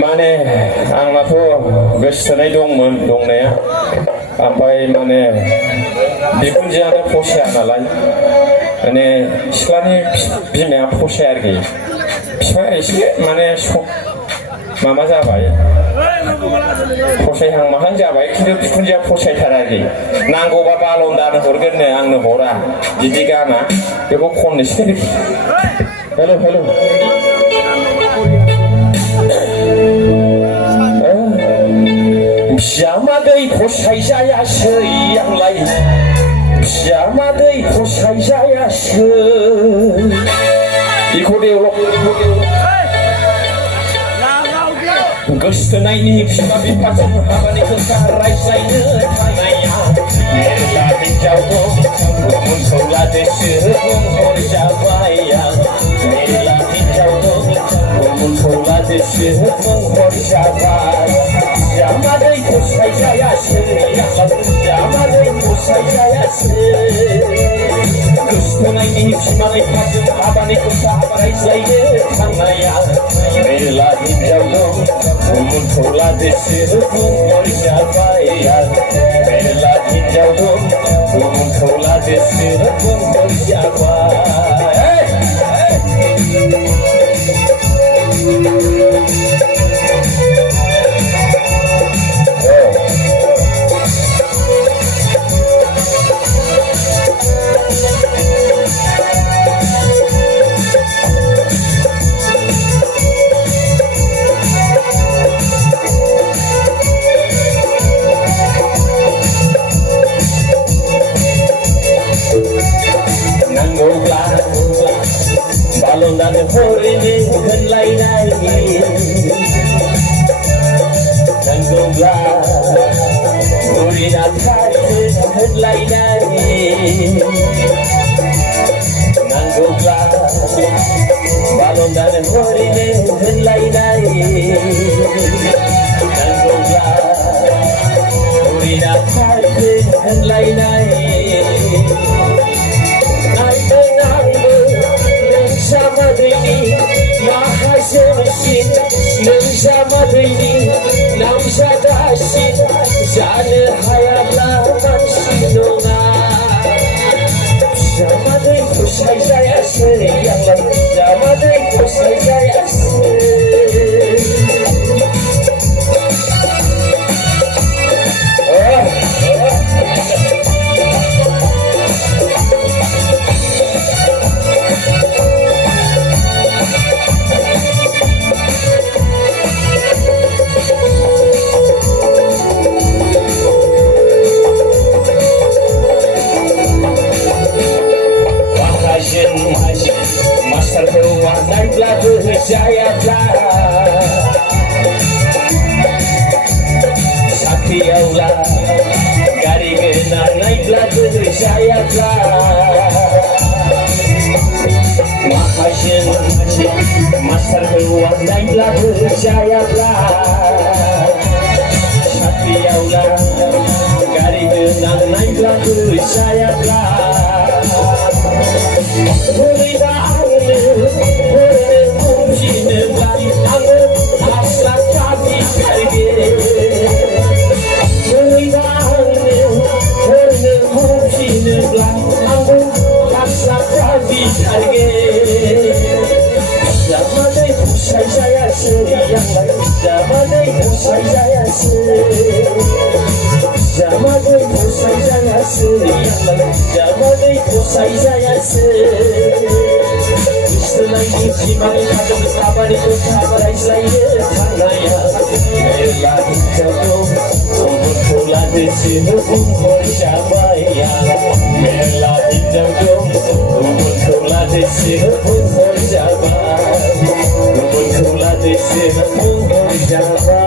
माने आंनाथ' गोसोथोनाय दंमोन दंनाया ओमफ्राय माने बिखुनजोआनो फसाया नालाय माने सिख्लानि बिमाया फसाया आरोखि बिफाया एसे माने माबा जाबाय फसायहां माहां जाबाय खिन्थु बिखुनजोआ फसायथारा आरोखि नांगौबा बालन दानो हरगोननो आंनो हरा बिदि गाना बेखौ खननोसै आरोखि हेल' हेल' बिजामादै फसायजायासै आंलाय बिजामादै फसायजायासै बेखौ देवल' गोसोथोनायनि बिमा बिफाजों हाबानि खोथा रायज्लायनो थांनाया मेरला हिन्जाव दं उनखौ लादोसो बुंहर जाबाय आं मेरला हिन्जाव दं उनखौ लादोसो बुंहर जाबाय जामादै फसायजायासै जामादै फसायजायासै गोसोथोनायनि बिमा बिफाजों हाबानि खोथा रायज्लायनो थांनाया मेरला हिन्जाव दं उनखौ लादोसो बुंहर जाबाय आं मेरला हिन्जाव दं उनखौ लादोसो बुंहर जाबाय balon dan horinya henlainai nanggunglah horinya kari henlainai nanggunglah balon dan horinya henlainai nanggunglah horinya kari henlainai Zamadayni mahasemasin Zamadayni namzadasin Zane hayatlar mansinona Zamaday fusayzayasın Zamaday fusayzayasın naiklah berjayatlah Sakiaulah Gari kena naiklah berjayatlah Mahasyen Masar keluar naiklah berjayatlah Sakiaulah Gari kena naiklah berjayatlah Zamadai fusayzayasın Zamadai fusayzayasın Zamadai fusayzayasın Zamadai fusayzayasın Göstönaini biमा बिफाजों हाबानि खोथा रायज्लायनो थांनाया मेरला हिन्जाव दं उनखौ लादोसो बुंहर जाबाय आं मेरला हिन्जाव दं उनखौ लादोसो बुंहर जाबाय उनखौ लादोसो बुंहर जाबाय